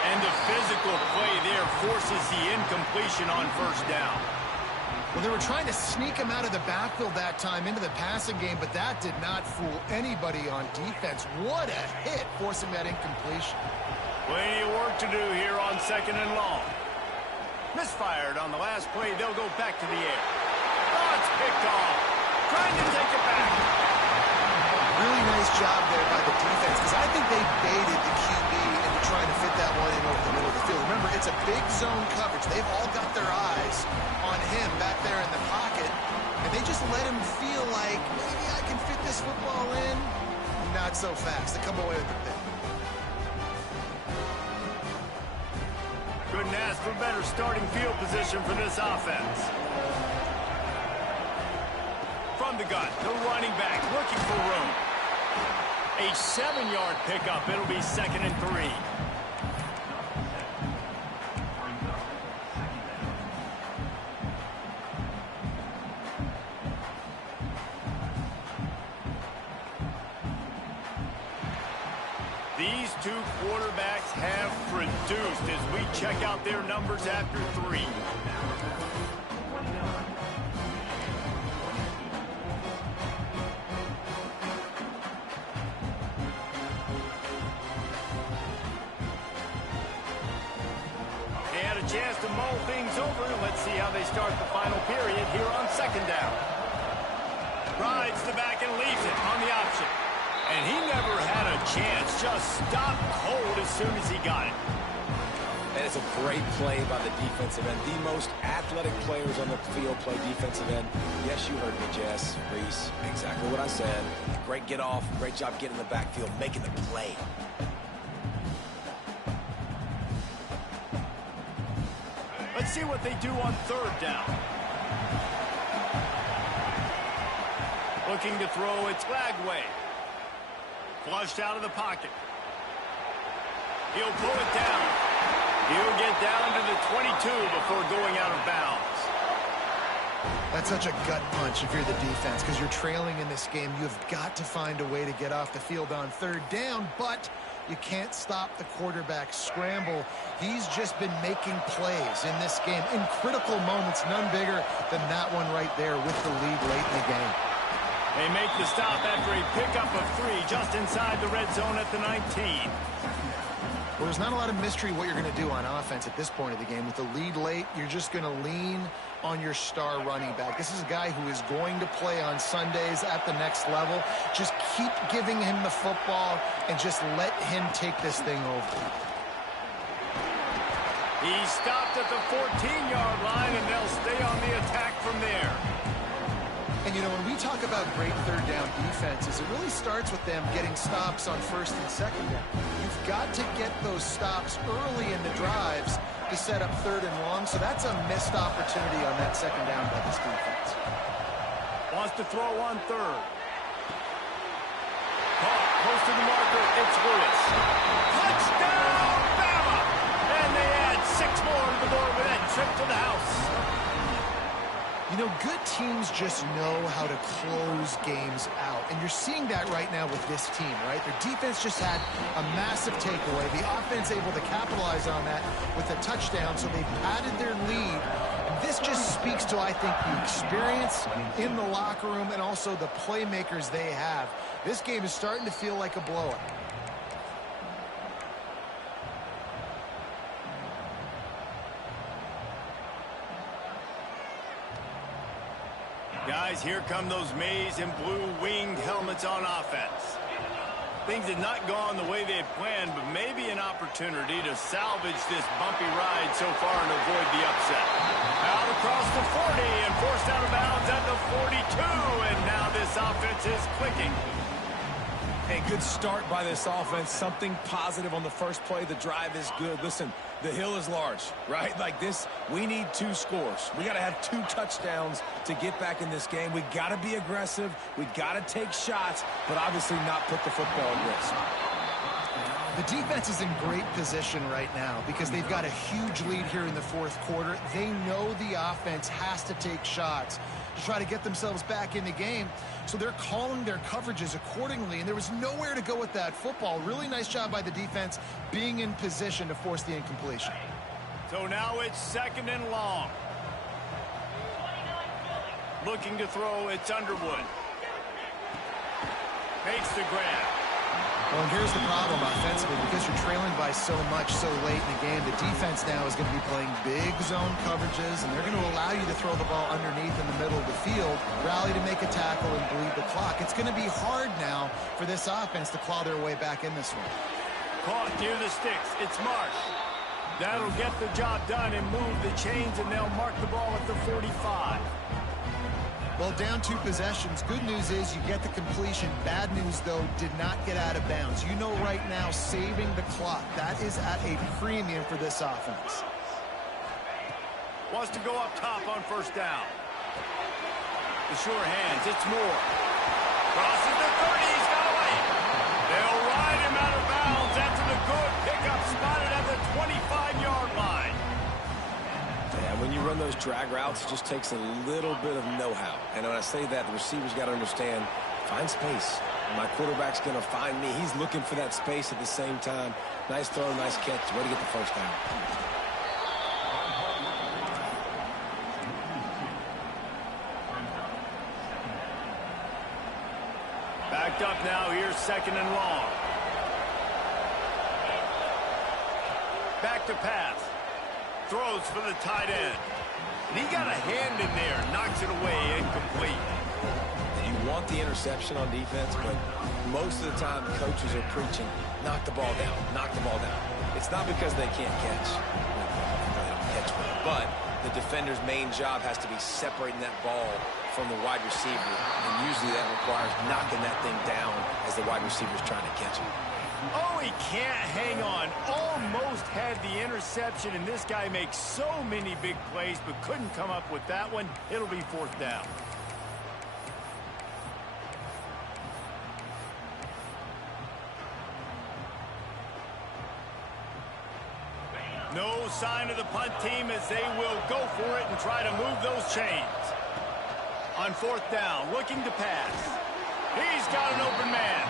And the physical play there forces the incompletion on first down. Well, they were trying to sneak him out of the backfield that time into the passing game, but that did not fool anybody on defense. What a hit, forcing that incompletion. Plenty of work to do here on 2nd and long. Misfired on the last play. They'll go back to the air. Oh, it's picked off. Trying to take it back. Really nice job there by the defense, because I think they baited the QB into trying to fit that one in over the middle of the field. Remember, it's a big zone coverage. They've all got their eyes on him back there in the pocket, and they just let him feel like, maybe I can fit this football in. Not so fast. They come away with the pick. Couldn't ask for better starting field position for this offense. From the gun, the running back looking for room. A 7-yard pickup. It'll be 2nd and 3. These two quarterbacks have produced as we check out their numbers after 3. They had a chance to mull things over. Let's see how they start the final period here on 2nd down. Rides the back and leaves it on the option. And he never had a chance. Just stopped cold as soon as he got it. That is a great play by the defensive end. The most athletic players on the field play defensive end. Yes, you heard me, Jess, Reese. Exactly what I said. Great get off. Great job getting in the backfield, making the play. Let's see what they do on 3rd down. Looking to throw, it's Lagway. Flushed out of the pocket. He'll pull it down. He'll get down to the 22 before going out of bounds. That's such a gut punch if you're the defense, because you're trailing in this game. You've got to find a way to get off the field on 3rd down, but you can't stop the quarterback scramble. He's just been making plays in this game in critical moments, none bigger than that one right there with the lead late in the game. They make the stop after a pickup of 3 just inside the red zone at the 19. Well, there's not a lot of mystery what you're going to do on offense at this point of the game. With the lead late, you're just going to lean on your star running back. This is a guy who is going to play on Sundays at the next level. Just keep giving him the football and just let him take this thing over. He stopped at the 14-yard line, and they'll stay on the attack from there. And, you know, when we talk about great 3rd down defenses, it really starts with them getting stops on 1st and 2nd down. You've got to get those stops early in the drives to set up 3rd and long, so that's a missed opportunity on that 2nd down by this defense. Wants to throw on 3rd. Caught close to the marker, it's Lewis. Touchdown, Bama! And they add 6 more to the board with that trip to the house. You know, good teams just know how to close games out. And you're seeing that right now with this team, right? Their defense just had a massive takeaway. The offense able to capitalize on that with a touchdown, so they've padded their lead. And this just speaks to, I think, the experience in the locker room and also the playmakers they have. This game is starting to feel like a blowout. Guys, here come those maize and blue winged helmets on offense. Things had not gone the way they had planned, but maybe an opportunity to salvage this bumpy ride so far and avoid the upset. Out across the 40 and forced out of bounds at the 42, and now this offense is clicking. Hey, good start by this offense. Something positive on the first play. The drive is good. Listen, the hill is large, right? Like this, we need 2 scores. We got to have 2 touchdowns to get back in this game. We got to be aggressive. We got to take shots, but obviously not put the football at risk. The defense is in great position right now because they've got a huge lead here in the fourth quarter. They know the offense has to take shots to try to get themselves back in the game. So they're calling their coverages accordingly, and there was nowhere to go with that football. Really nice job by the defense being in position to force the incompletion. So now it's 2nd and long. Looking to throw, it's Underwood. Makes the grab. Well, and here's the problem offensively. Because you're trailing by so much so late in the game, the defense now is going to be playing big zone coverages, and they're going to allow you to throw the ball underneath in the middle of the field, rally to make a tackle, and bleed the clock. It's going to be hard now for this offense to claw their way back in this one. Caught near the sticks. It's Marsh. That'll get the job done and move the chains, and they'll mark the ball at the 45. Well, down 2 possessions. Good news is you get the completion. Bad news, though, did not get out of bounds. You know right now, saving the clock, that is at a premium for this offense. Wants to go up top on 1st down. The sure hands, it's Moore. Crosses the 30, he's got away. They'll ride him out of bounds after the good pickup spotted at the 25-yard line. Yeah, when you run those drag routes, it just takes a little bit of know-how. And when I say that, the receiver's got to understand, find space. My quarterback's going to find me. He's looking for that space at the same time. Nice throw, nice catch. Way to get the 1st down. Backed up now, here's 2nd and long. Back to pass. Throws for the tight end. And he got a hand in there, knocks it away, incomplete. You want the interception on defense, but most of the time coaches are preaching, knock the ball down, knock the ball down. It's not because they can't catch. They don't catch well, but the defender's main job has to be separating that ball from the wide receiver, and usually that requires knocking that thing down as the wide receiver's trying to catch it. Oh, he can't hang on. Almost had the interception, and this guy makes so many big plays, but couldn't come up with that one. It'll be 4th down. No sign of the punt team as they will go for it and try to move those chains. On 4th down, looking to pass. He's got an open man.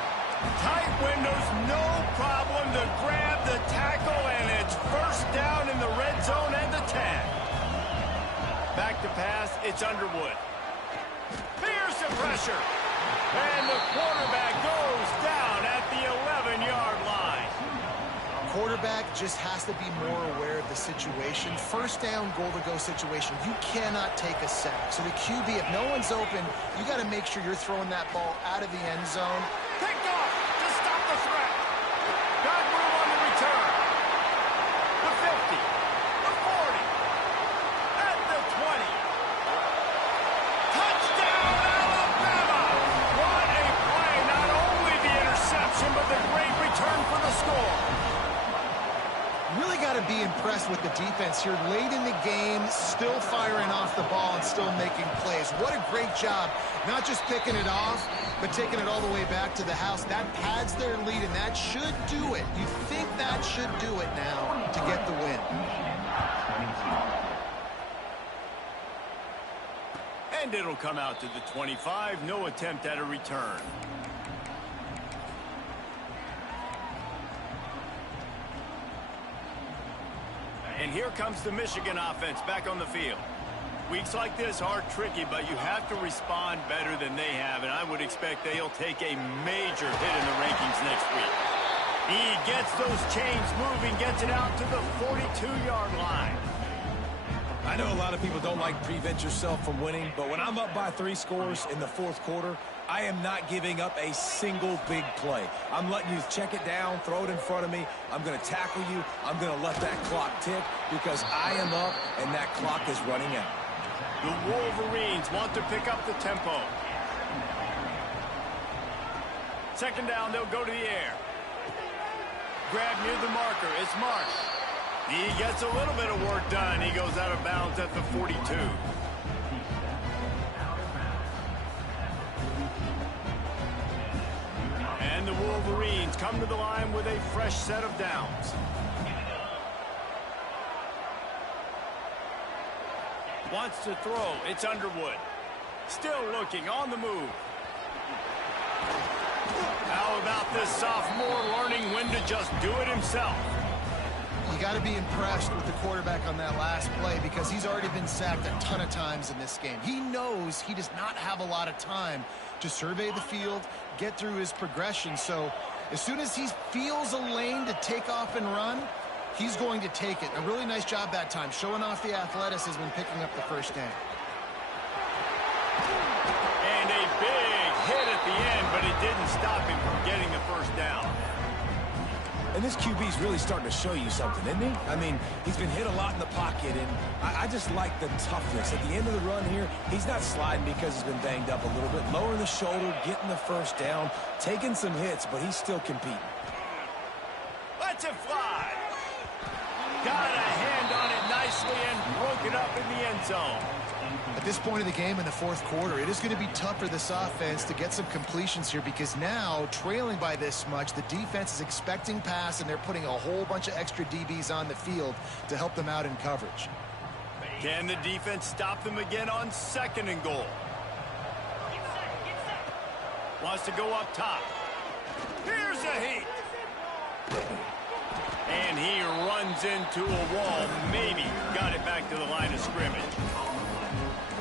Tight windows, no problem to grab the tackle, and it's 1st down in the red zone and the 10. Back to pass, it's Underwood. Fierce pressure. And the quarterback goes down at the 11-yard line. Quarterback just has to be more aware of the situation. 1st down, goal-to-go situation. You cannot take a sack. So the QB, if no one's open, you got to make sure you're throwing that ball out of the end zone. Picked off to stop the threat. Got room on the return. The 50, the 40, at the 20. Touchdown, Alabama! What a play. Not only the interception, but the great return for the score. Really got to be impressed with the defense here late in the game, still firing off the ball and still making plays. What a great job, not just picking it off, but taking it all the way back to the house. That pads their lead, and that should do it. You think that should do it now to get the win. And it'll come out to the 25. No attempt at a return. And here comes the Michigan offense back on the field. Weeks like this are tricky, but you have to respond better than they have, and I would expect they'll take a major hit in the rankings next week. He gets those chains moving, gets it out to the 42-yard line. I know a lot of people don't like prevent yourself from winning, but when I'm up by 3 scores in the 4th quarter, I am not giving up a single big play. I'm letting you check it down, throw it in front of me. I'm going to tackle you. I'm going to let that clock tick because I am up and that clock is running out. The Wolverines want to pick up the tempo. 2nd down, they'll go to the air. Grab near the marker, it's Marsh. He gets a little bit of work done. He goes out of bounds at the 42. And the Wolverines come to the line with a fresh set of downs. Wants to throw. It's Underwood. Still looking on the move. How about this sophomore learning when to just do it himself? You got to be impressed with the quarterback on that last play because he's already been sacked a ton of times in this game. He knows he does not have a lot of time to survey the field, get through his progression. So as soon as he feels a lane to take off and run, he's going to take it. A really nice job that time, showing off the athleticism and picking up the first down. And a big hit at the end, but it didn't stop him from getting the first down. And this QB's really starting to show you something, isn't he? I mean, he's been hit a lot in the pocket, and I just like the toughness. At the end of the run here, he's not sliding because he's been banged up a little bit. Lowering the shoulder, getting the first down, taking some hits, but he's still competing. Let's it fly. Got a hand on it nicely and broke it up in the end zone. At this point of the game in the fourth quarter, it is going to be tough for this offense to get some completions here because now, trailing by this much, the defense is expecting pass, and they're putting a whole bunch of extra DBs on the field to help them out in coverage. Can the defense stop them again on 2nd and goal? Wants to go up top. Here's a heat. And he runs into a wall. Maybe got it back to the line of scrimmage.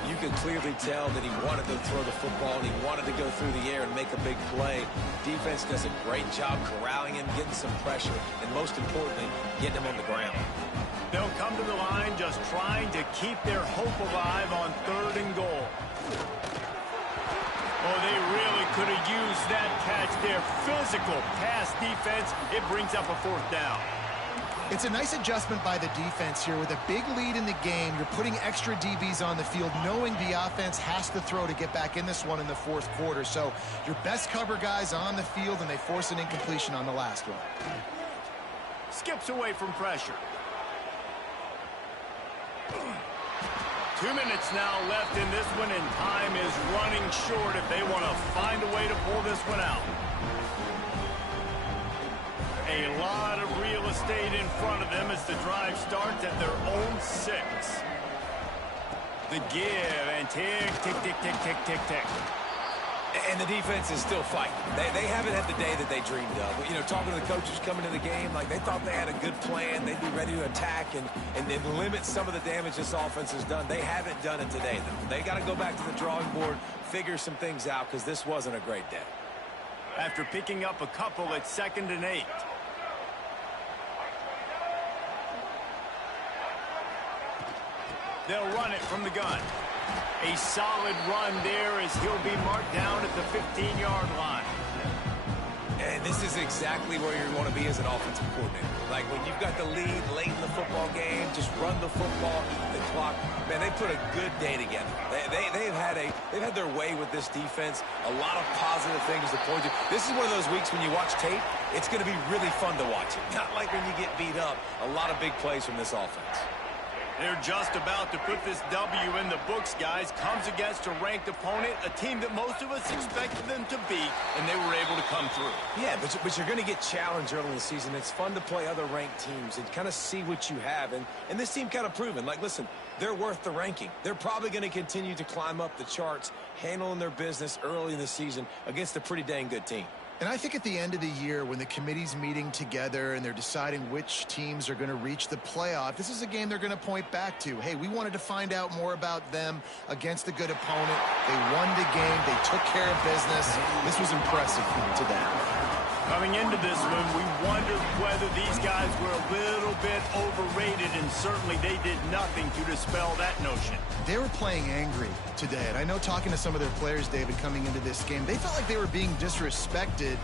You could clearly tell that he wanted to throw the football and he wanted to go through the air and make a big play. Defense does a great job corralling him, getting some pressure, and most importantly, getting him on the ground. They'll come to the line just trying to keep their hope alive on 3rd and goal. Oh, they really could have used that catch there. Physical pass defense. It brings up a 4th down. It's a nice adjustment by the defense here. With a big lead in the game, you're putting extra DBs on the field, knowing the offense has to throw to get back in this one in the fourth quarter. So your best cover guys on the field, and they force an incompletion on the last one. Skips away from pressure. 2 minutes now left in this one, and time is running short if they want to find a way to pull this one out. A lot of real estate in front of them as the drive starts at their own 6. The give and tick, tick, tick, tick, tick, tick, tick. And the defense is still fighting. They haven't had the day that they dreamed of. You know, talking to the coaches coming to the game, like they thought they had a good plan. They'd be ready to attack and then limit some of the damage this offense has done. They haven't done it today, though. They got to go back to the drawing board, figure some things out, because this wasn't a great day. After picking up a couple at 2nd and 8. They'll run it from the gun. A solid run there as he'll be marked down at the 15-yard line. And this is exactly where you want to be as an offensive coordinator. Like when you've got the lead late in the football game, just run the football, eat the clock. Man, they put a good day together. They've had their way with this defense. A lot of positive things to point to. This is one of those weeks when you watch tape, it's going to be really fun to watch it. Not like when you get beat up. A lot of big plays from this offense. They're just about to put this W in the books, guys. Comes against a ranked opponent, a team that most of us expected them to beat, and they were able to come through. Yeah, but you're going to get challenged early in the season. It's fun to play other ranked teams and kind of see what you have. And this team kind of proven, like, listen, they're worth the ranking. They're probably going to continue to climb up the charts, handling their business early in the season against a pretty dang good team. And I think at the end of the year, when the committee's meeting together and they're deciding which teams are going to reach the playoff, this is a game they're going to point back to. Hey, we wanted to find out more about them against a good opponent. They won the game. They took care of business. This was impressive to them. Coming into this one, we wondered whether these guys were a little bit overrated, and certainly they did nothing to dispel that notion. They were playing angry today, and I know talking to some of their players, David, coming into this game, they felt like they were being disrespected.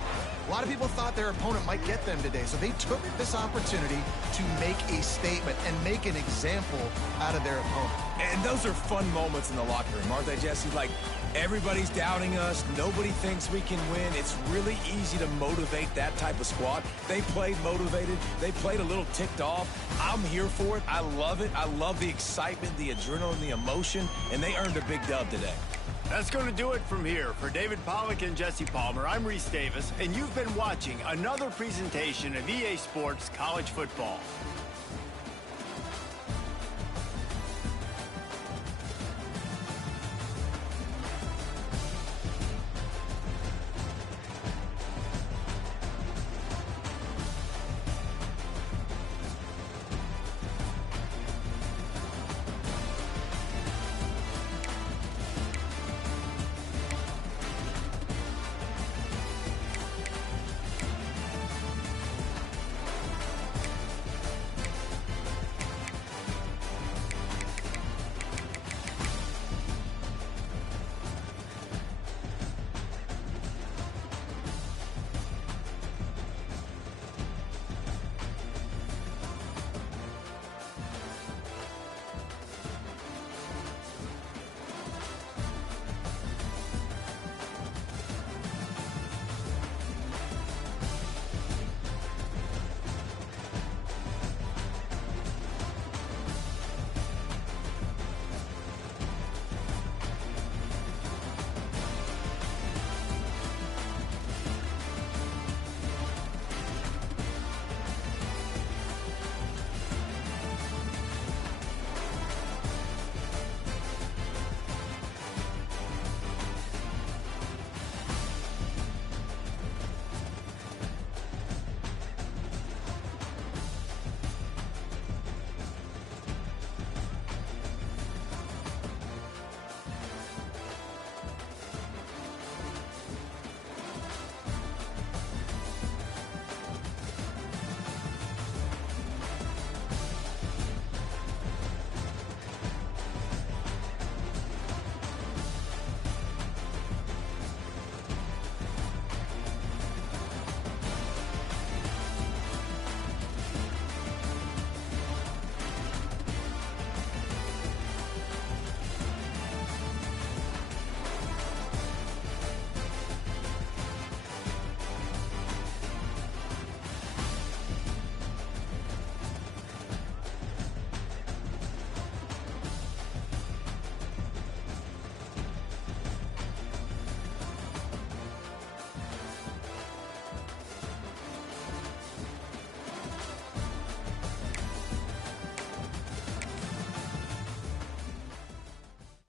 A lot of people thought their opponent might get them today, so they took this opportunity to make a statement and make an example out of their opponent. And those are fun moments in the locker room, aren't they, Jesse? Like, everybody's doubting us. Nobody thinks we can win. It's really easy to motivate that type of squad. They played motivated. They played a little ticked off. I'm here for it. I love it. I love the excitement, the adrenaline, the emotion, and they earned a big dub today. That's going to do it from here. For David Pollack and Jesse Palmer, I'm Reese Davis, and you've been watching another presentation of EA Sports College Football.